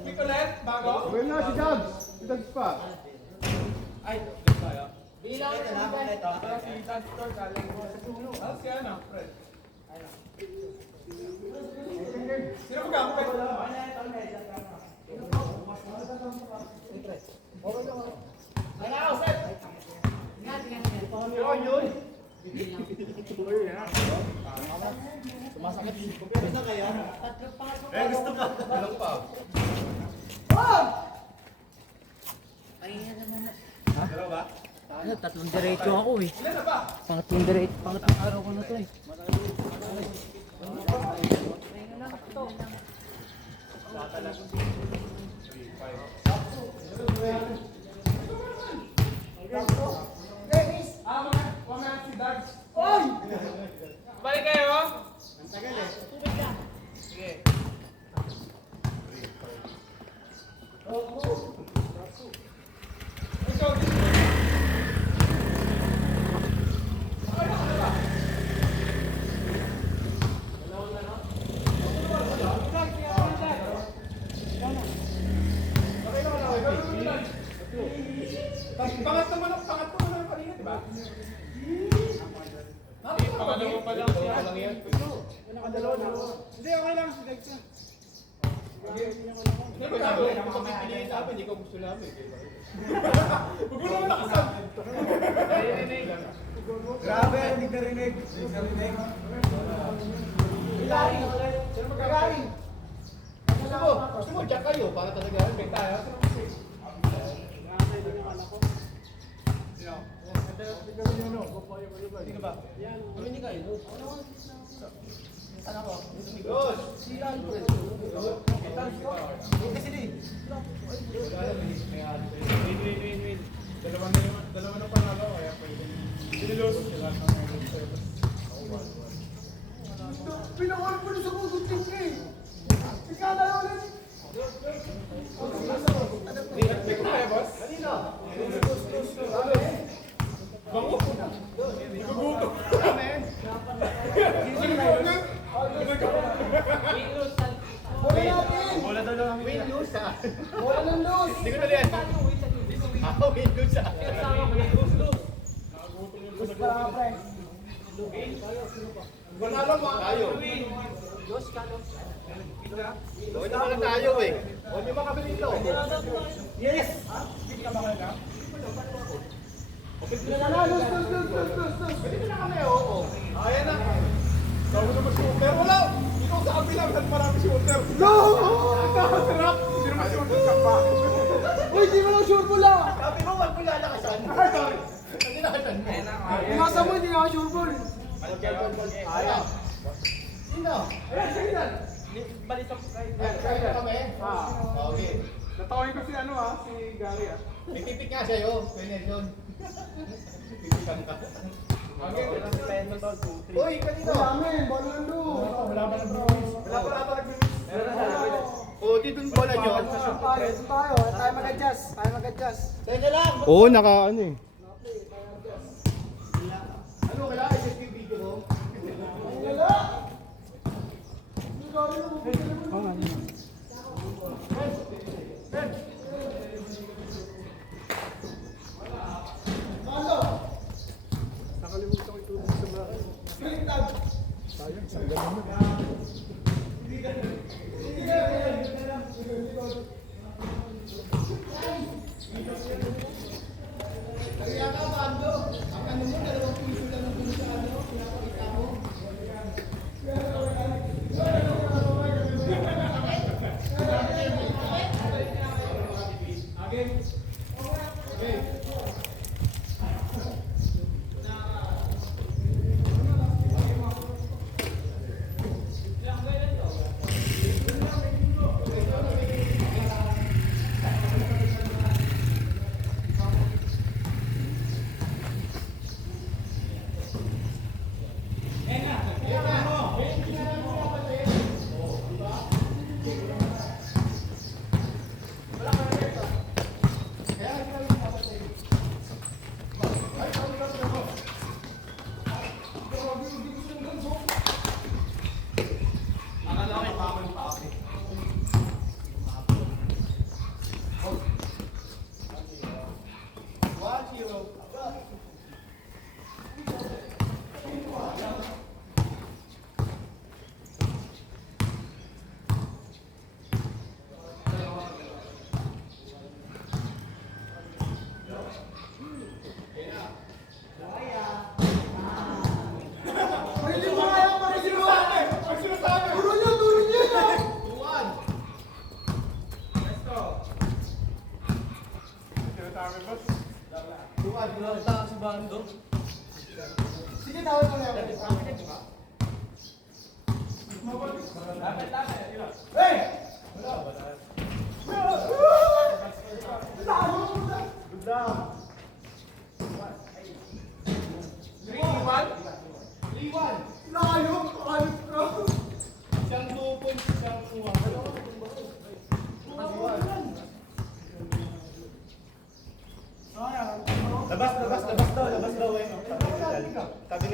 Pick ulit, bago. Gawin na si Dags. Si Dags pa. Ay, tayo. Bilang ito na ito. Si Dastor galing mo sa puno. Ah, si ano, Fred. Sino mo gamit? Ay, ako, sir. Sumasakit. Kumpirita kayo? Gusto ka. Alam pa. Dalawa ba? Ano, tatlong diretso ako eh. Ilan na ba? Pangatlong diretso, pangatlong araw ko na to eh. Mga si Dags. Oy! Balik kayo. Ang tagal eh. Sige. Pangatlo mo na kanina, di ba? Pangalawa pa lang siya. Hindi, okay lang. Si Dags na. Hindi ko sabi, kung pipiliin namin, hindi ko gusto namin. Huwag mo naman nakasal. Grabe, hindi narinig. Ilaring. Sino magkakaring? Gusto mo, diyan kayo, para talaga. Big tayo. Sino ba? Kami ni kayo. Saan ako? Dos! Si Alfred. Kasi di. Win. Dalawa na panalo, kaya pwede. Sinilos sila ng service. Pinawal ko na sa kusog team eh. Ikaw na ulit. May kumaya, boss? Kanina. Bango? Iguguto. Bola natin. Bola daw lang. Win, lose ah. Bola ng lose. Hindi ko na liyan. Win, lose ah. Lose pa lang, pre. Panalo mo tayo. Huwag naman tayo eh. Huwag niyo makabili ito. Yes. Hindi ka makalaga? Lose. Pwede na kami, oo. Ayan na. Gawin naman shooter. Wala! Ikaw sa kabila, marami shooter. No! Nakasarap! Hindi naman shooter ka pa. Uy, di mo lang sure bola. Sabi mo, wag mo lalakasan. Ay, sorry. Hindi nakasan mo. Umasa mo, hindi na ako sure ball. Ayaw. Sino? Ayan, sige yan. Kaya kami? Okay. Natawin ko si ano si Gary May pipik nga sa'yo. Kuya Nelson. Pipikan ka. Uy, kanino? Amen, bola ng lose. Wala pa nag-release. Oo, dito yung bola nyo. Tayo. Tayo mag-adjust. Teka lang. Oo, naka ano eh. Ano, wala? I-check yung video ko. Wala. Nakalimutan ko ito sa bahay. Sayang, sanggalan mo. Kaya ka, Bando. Ang ano mo, 2 piso lang ang puno sa ano, pinapakita mo.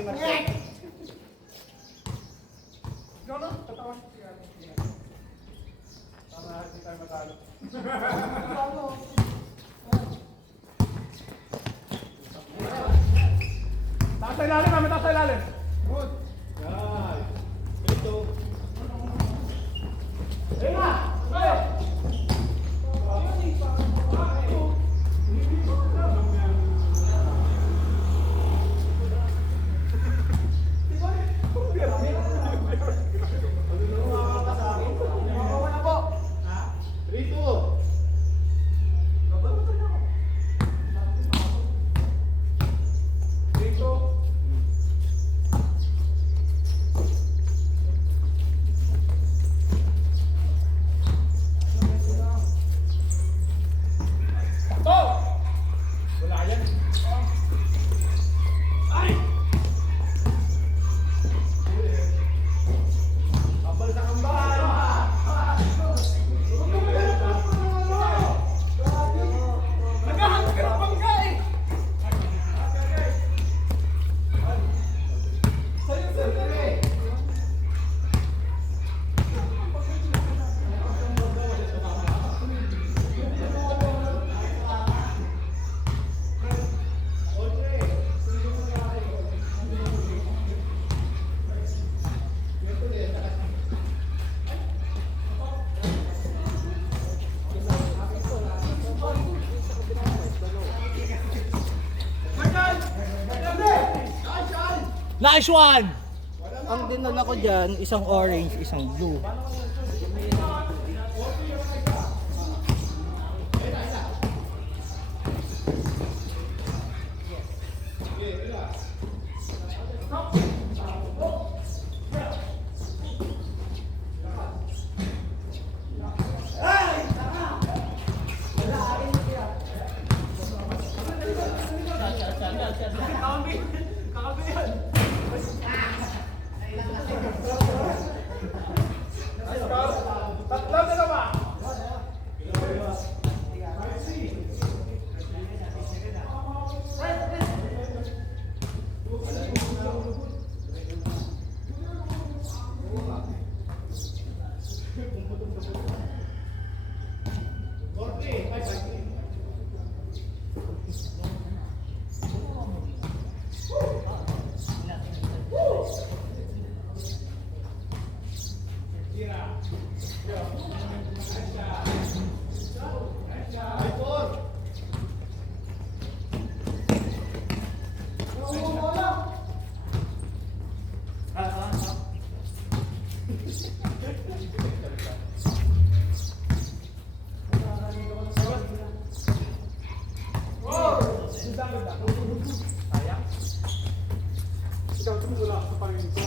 Marcel. Ikaw na, tatawan. Tama, hindi tayo matalo. Taas sa ilalim, kami taas sa ilalim. Good. Yan. Ito. Ayun na! Ayun! Rito! Rito! Sakto! Wala yan. Ay! Kambal sa kambal! Naghahanap ka ng bangka eh! Sa'yo, sir! Nice one! Ang dinan ako dyan, isang orange, isang blue. Tatlo na naman! Ikaw, tumula sa pangin ko.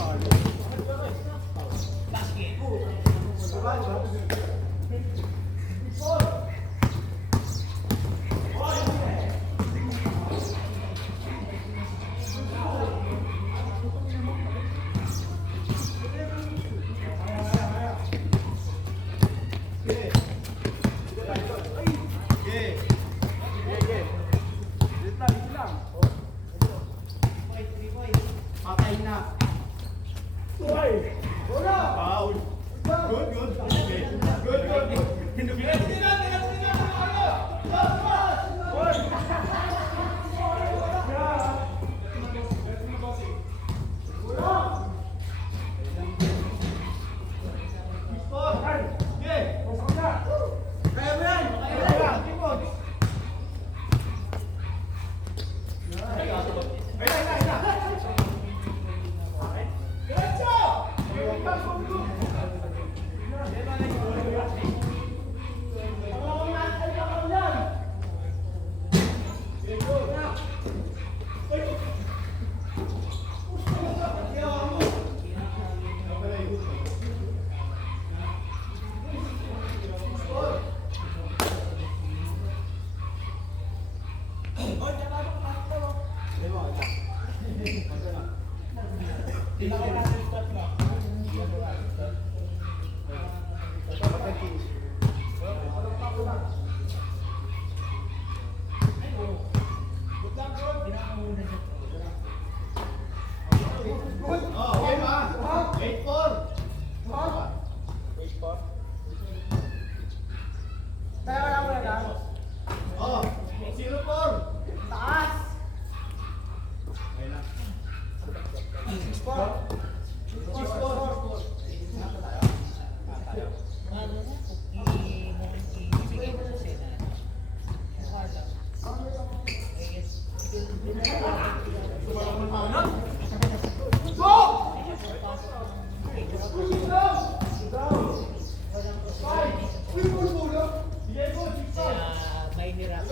Patay na. Foul. Good, good. Okay. Good, good, good. Oh, game ah. 8-4. Wait for. Kaya wala mo na. Oh, 0-4. Taas. Ayun na. 6-4. 6-4. May hirap.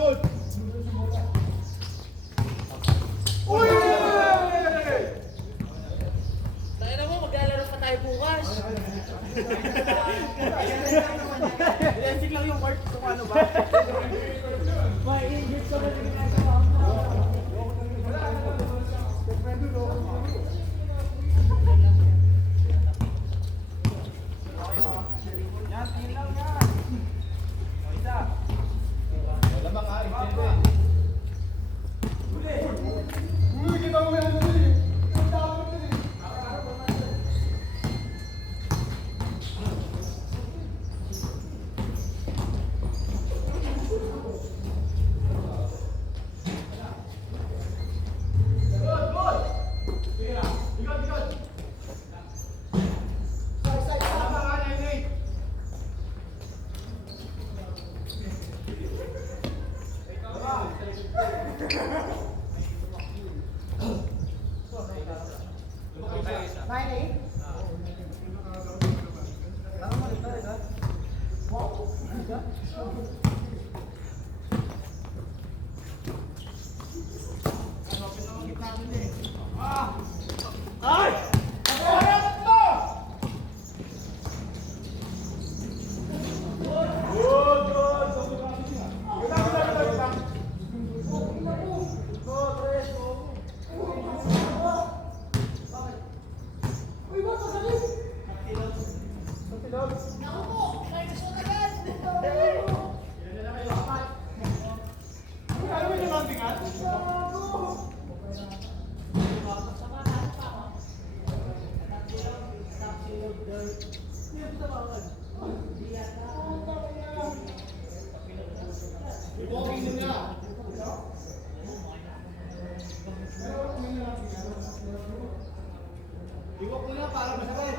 Good. Tayo mo, maglalaro pa tayo bukas. Realistic lang yung word kung ano ba. Mainit ka na Lamang ah, ikinde. Uy, kita mo yan dali. Ang dami dali. Lamang ah, 9-8. Iwag mo na para masabay.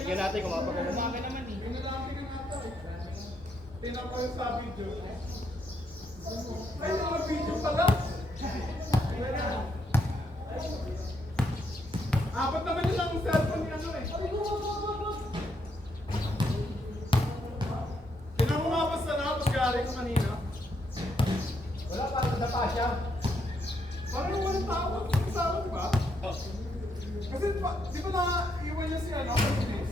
Tignan natin kung mapagano. Tingnan ko yung sa video. Ay, mga video pala. Apat naman yun ang cellphone ni ano eh. Tingnan mo nga basta na, pagkari ko kanina. Wala pa rin pa siya. Parang yung walang tao, kasama, di ba? Kasi di ba na-iwan niya si ano, Chris?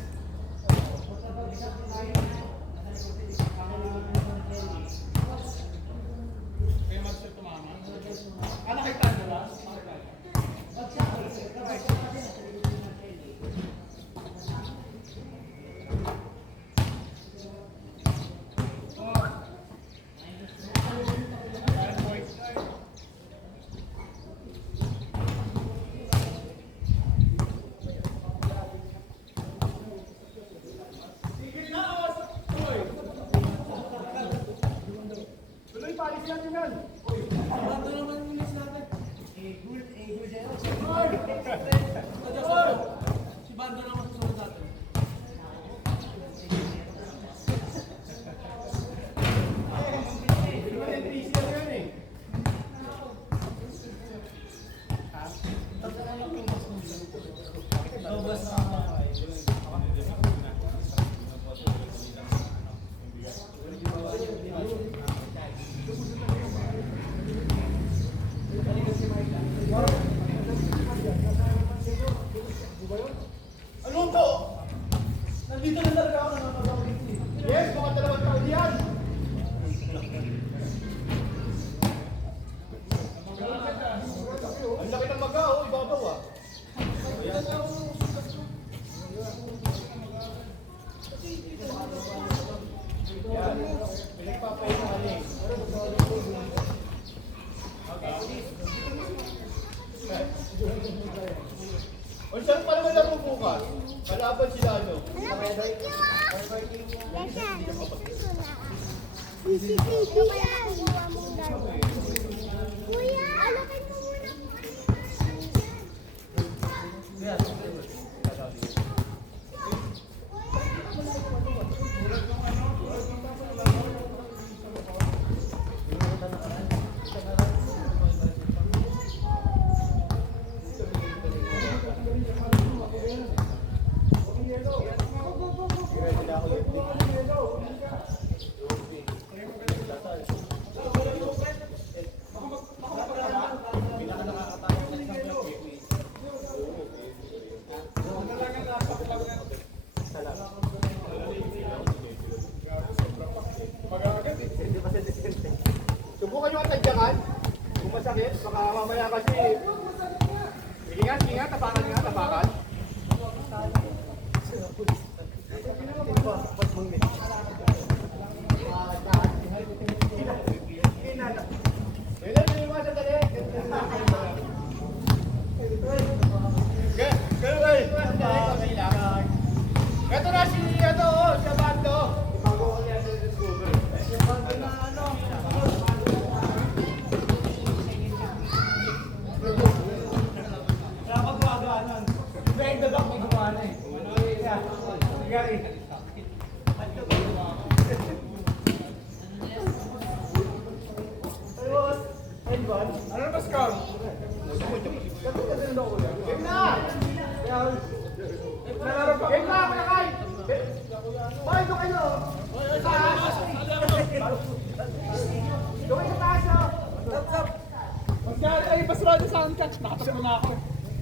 May mag-set tumama. Ah, nakita nyo ba? Tuloy pa, alis natin yan. Bando naman yung miss natin. Si Bando naman susunod natin. Hindi naman NPC yan eh. Ano to? Nandito na talaga ako nakakagawa dito eh. Yes, mga dalawang taon yan. Ang laki ng maga, oh, ibabaw ah. Yan, pinagpapahinga eh. O saan pa naman laro bukas? Kalaban sila ano? CCTV yan! Kuya, alakin mo muna kung Subukan nyo ang tadyakan. Kung masakit, baka mamaya kasi... Ingat, ingat, tapakan nga, tapakan. Pwede, pwede mga sandali. Ganun kayo, sandali, kailangan. Ito na si, si Bando. Ibago ko niya sa Google. Dapat gumagaanan. Iba yung dadak may gumana eh. Gari. Ano na ba scout? Game na! Game na, malakay! Hoy, doon kayo! Doon kayo sa taas, oh! Ay, pasrado sa akin catch. Nakatakbo na ako.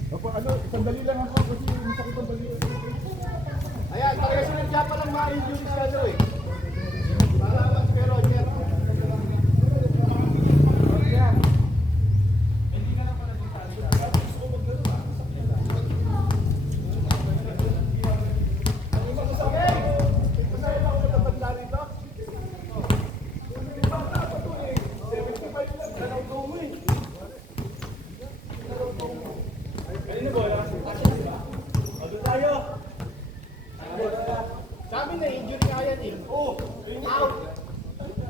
Opo, ano, sandali lang ako kasi yung sakit ang bali. Ayan, talaga sinadya pa lang mga injuries ka daw eh. Para mas pero Roger. Sa amin na injury nga yan eh. Oh, out.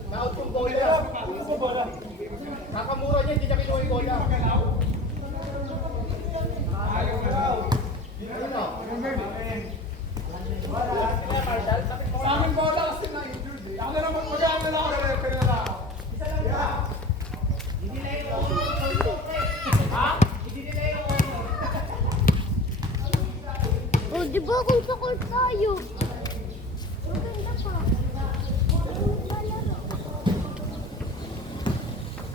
Na-out yung bola. Kakamura niya, hindi niya kinuha yung bola. Sa amin bola kasi na-injured eh. Ako na naman, mag-aano na ako, referee na lang ako. Oh, di ba kung sa court tayo? Maganda pa.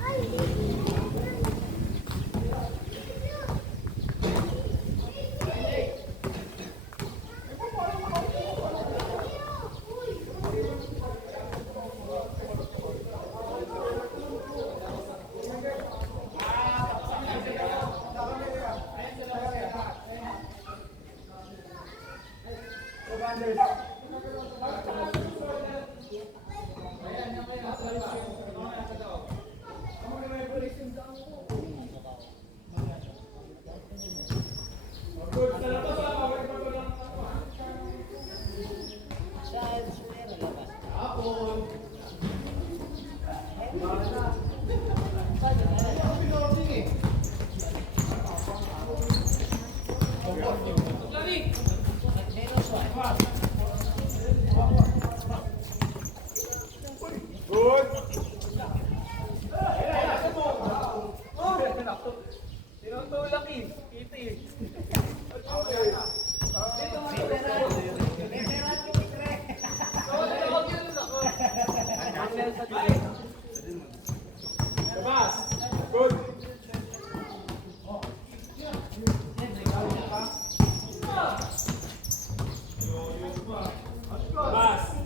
Ay, Patrick! Good. Tinutulak eh. Kiti. Labas. Good. Labas.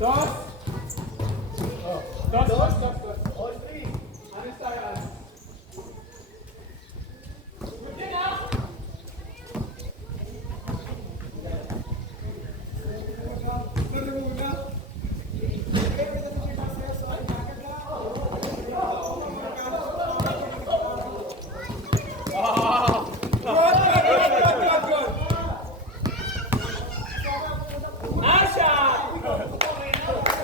Dos. All three. Alis tayo, alis. Nice shot!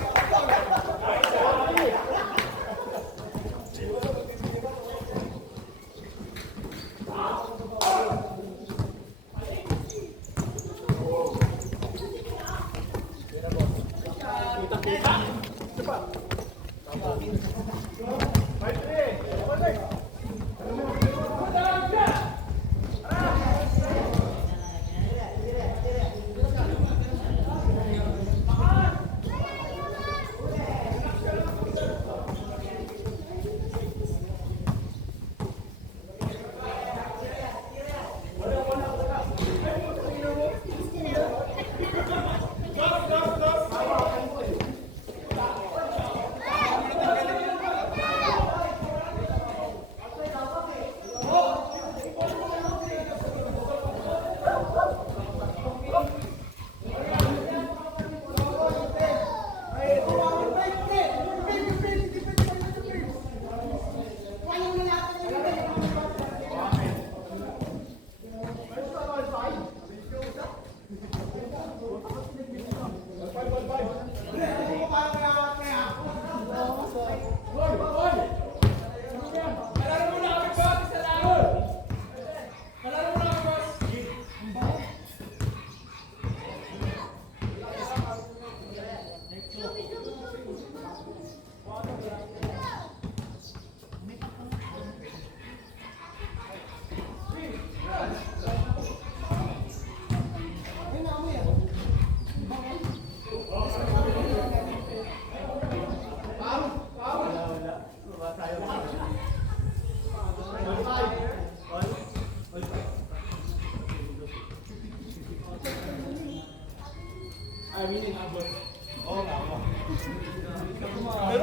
Pero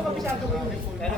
kabisado ko yun eh. Pero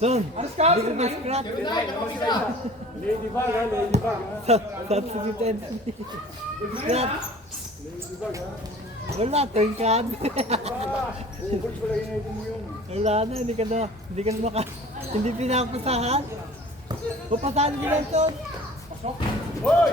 Son, Alas ka, dito ba scrap? Ladybug ha, ladybug ha. Sa subitan. Scrap. Wala, tungkad. Ubod pala ginagawa mo yun. Wala na, hindi ka na hindi pinapasahan. O pasahan nila ito. Hoy!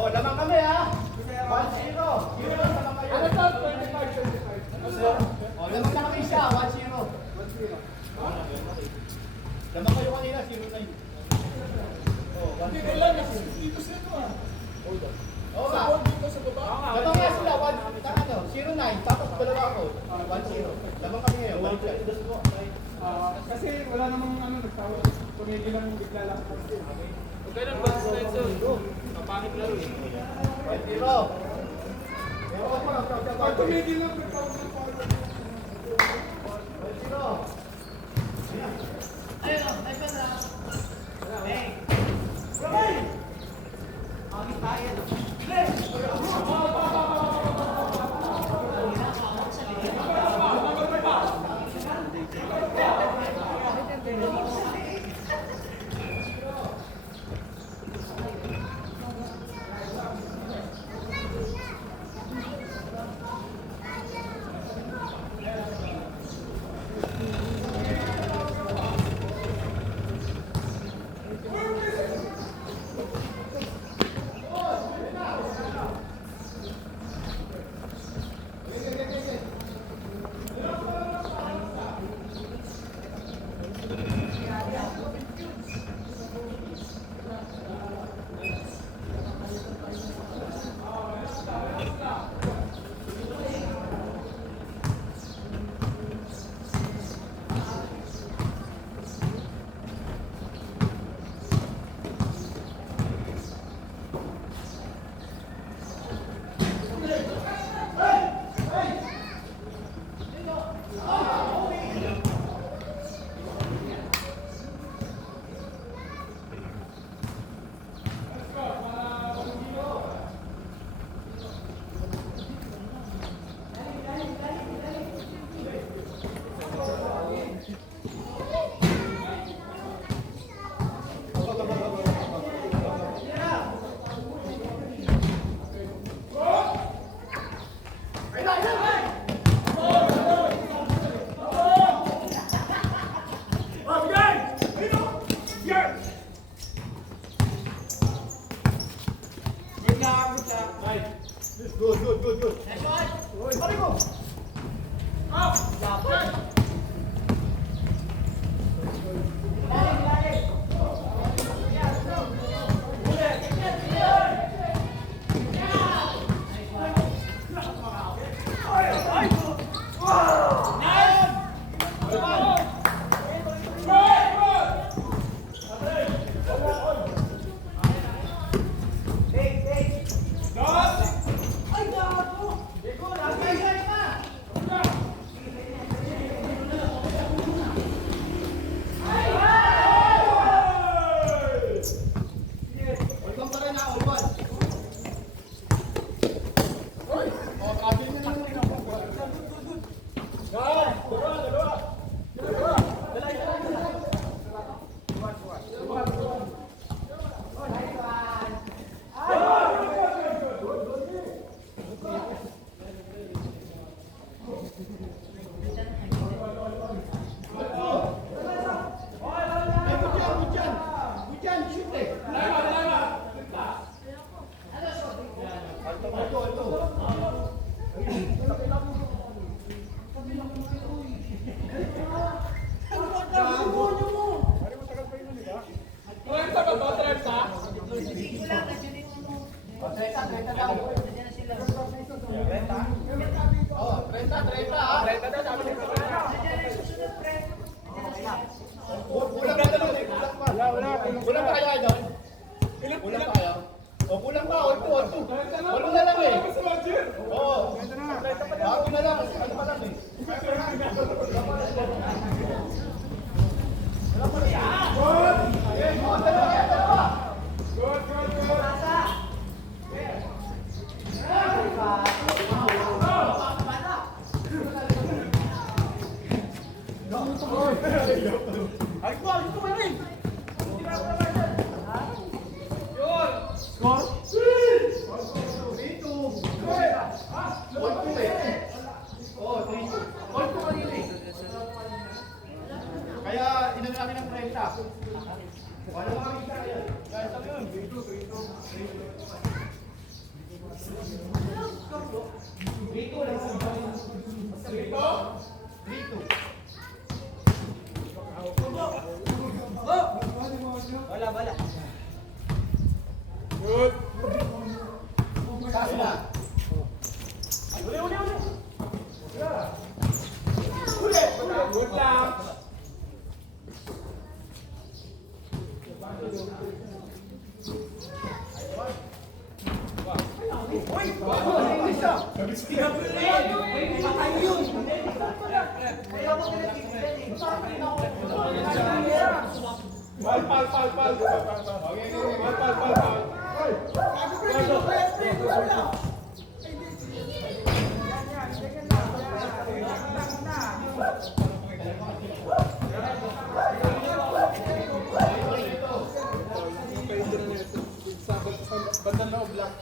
Oh, lamang kami ha. 1-0. Ano to? 25. Oh, lamang na kami siya. 1-0. Lamang kayo kanina, 0-9. Oh, 1-0. Dito sila to ah. Oo nga. Lamang nga sila, 0-9. Tapos dalawa ako. 1-0. Lamang kami ngayon. Balik siya. Kasi wala namang ano, nagtawag. Tumigil lang bigla lang. Okay lang ba sa Edson? Kapangit laro eh. 1-0. Pag tumigil lang nagtawag ng power. 1-0. Pare, matagal pa yun, di ba? Trenta ba to? Trenta? O, 30 daw. Oh, 30 ha. 30 na, sabi ko na. Kulang pa naman eh. Kulang pa. Kulang pa kaya doon? Kulang pa kaya? O, kulang pa. 8. 8 na lang eh. Oo. Bago na lang. Ano pa lang eh. Kaya inang namin ng 30. Wala mga kita yan. Kaya ito yun. 3-2 lang sa 3-2. Wala. Kaso na. Good lang. Pal. Bandang loob lang.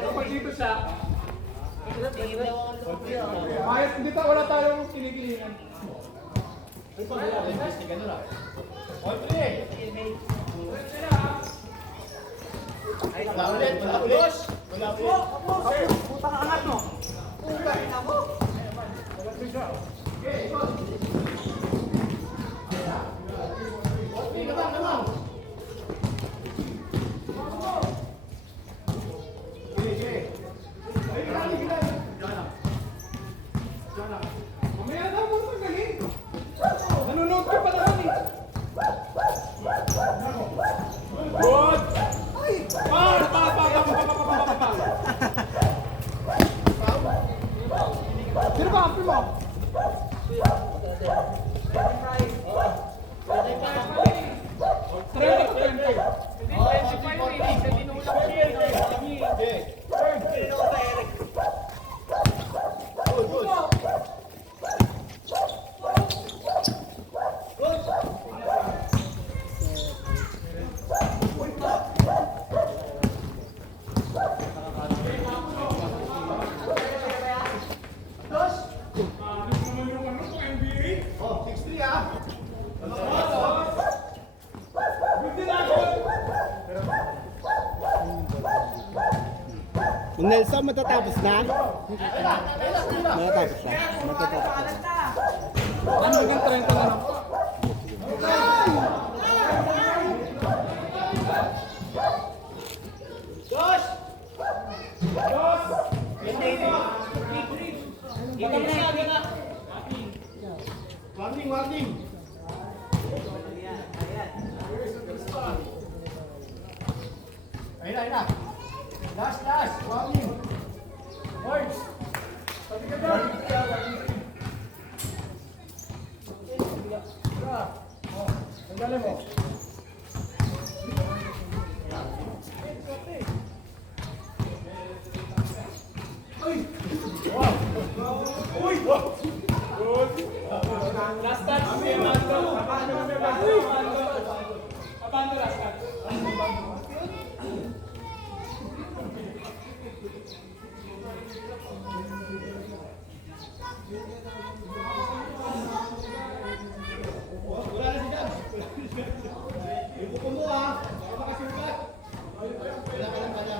Kapag dito siya, Ayos, hindi ta wala tayong kinikilingan. Wala ulit. Putang angat mo. Mamaya daw mo sa galing. Nanonood ka pa naman eh. Good! Par! Sino ba ang mo? Nelson, matatapos na? Matatapos na. Matatapos na. Ano yung 30 na lang? Warning, warning. Ayun na, ayun na. Last, last. Warning. Words. Sabi ka dyan. Tanggalin mo. Last touch, si Amando. Amando last touch. Wala na si Jobs. Yung kuko mo ha. Baka makasukat. Wala ka lang kanya.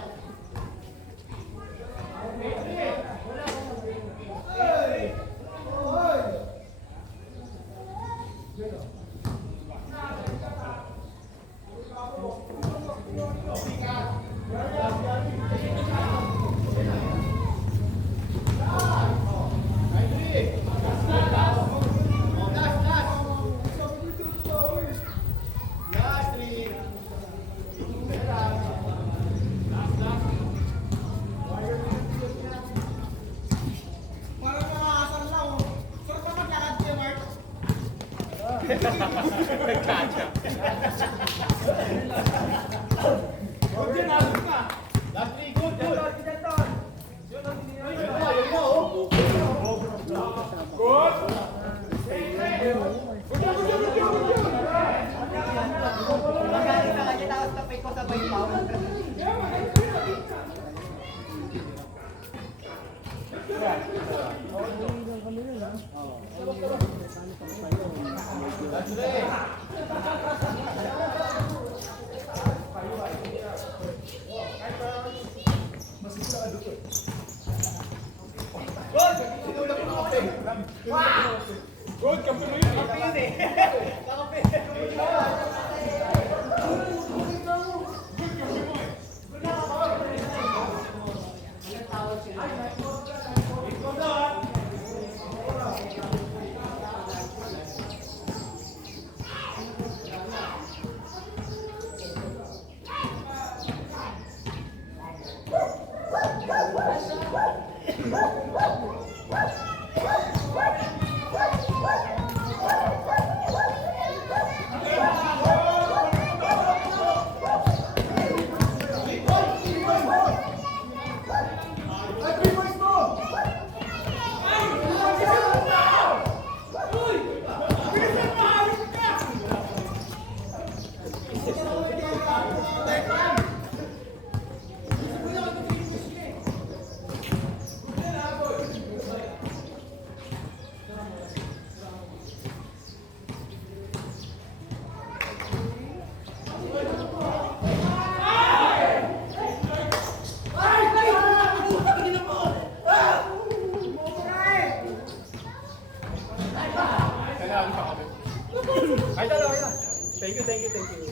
Last three, good, good. Yun na, oh. Magaling ka kanya, tapos tapay ko sabay pa. Last three. Sinulak mo na kape. Good, kampi mo yun. Kampi yun eh. Ay, dalawa yan. Thank you, thank you, thank you.